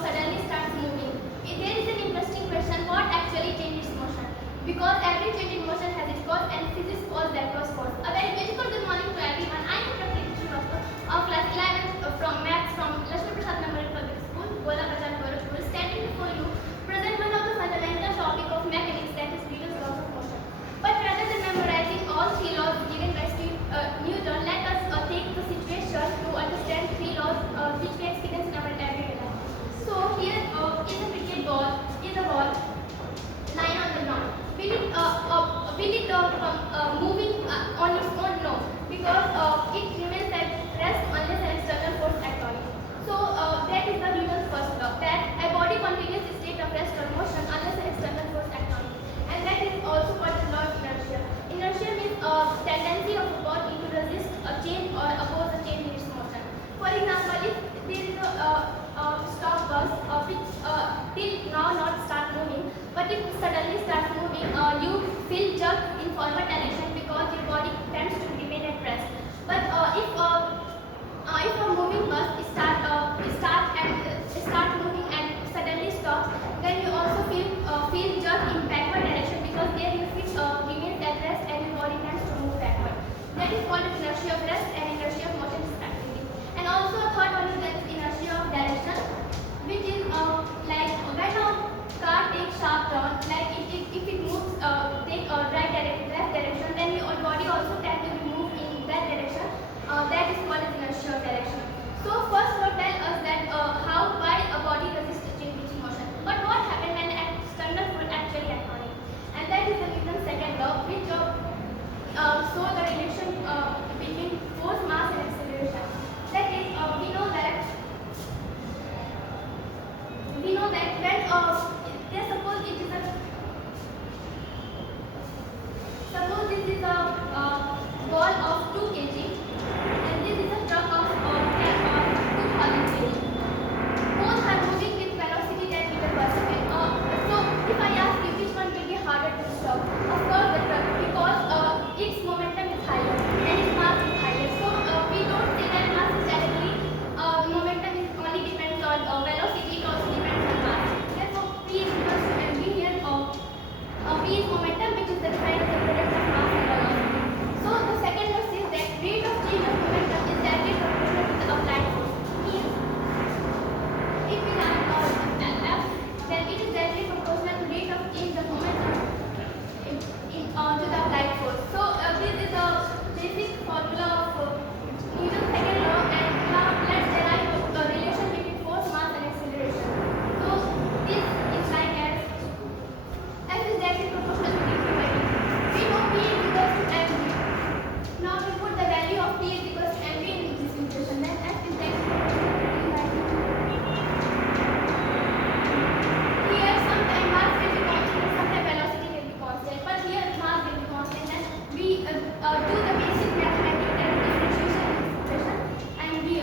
suddenly starts moving. There is an interesting question: what actually changes motion? Because every change in motion has its cause, and physics calls that cause force. A very beautiful good morning to everyone. I am Prakriti Srivastava of class 11 from maths from LPM Public School, Gola Bazar, Gorakhpur, standing before you, present one of the fundamental topic of mechanics, that is Newton's laws of motion. But rather than memorizing all three laws given by Newton, let us take the situation to understand three laws which we experience in our everyday life. So here is a cricket ball, is a ball lying on the ground. Will it moving on its own? No, because it remains at rest unless an external force acts on it. So that is the Newton's first law, that a body continues its state of rest or motion unless an external force acts on it. And that is also called the law of inertia. Inertia means tendency of a body to resist a change or oppose a change in its motion. For example, if there is a stop bus which till now not start moving, but if it suddenly starts moving, you feel jerked in forward direction because your body tends to remain at rest. But if a moving bus start moving and suddenly stops, then you also feel jerked in backward direction because there your feet remains at rest and your body tends to move backward. That is called inertia of rest and inertia of motion respectively. And also a third one is that inertia of direction, which is like when a car takes sharp turn, like if it moves take left direction, then your body also tends to move in that direction. That is called as inertia of direction. So first law tell us that why a body resists a change in motion. But what happens when an external force actually acts on it? And that is the Newton's second law, which show the relation between force, mass, and acceleration. That is, we know that when let's suppose it is suppose this is a ball of 2 kg and this is a truck of 2000 kg. Both are moving with velocity 10 meters per second. So if I ask you which one will be harder to stop, of course the truck, because its momentum is higher and its mass is higher. So we don't say that mass is directly momentum is only depends on velocity, it also depends on mass. Therefore P is equal to mv here. P is momentum, which is defined as the product of mass and velocity. So the second law says that rate of change of momentum is directly proportional to the applied force. Means if we have F, then it is directly proportional to rate of change of momentum to the applied force. So this is the basic formula of Newton's second law, and now let's derive the relation between force, mass, and acceleration. So this is like as F is directly proportional to dq by dt. We know P is equals to mv. Now we put the value of P is equals to mv in this equation. Then F is directly proportional to d by dt. Here sometimes mass will be constant, sometimes velocity will be constant, but here mass will be constant, and we do the basic mathematical differentiation in this equation, and we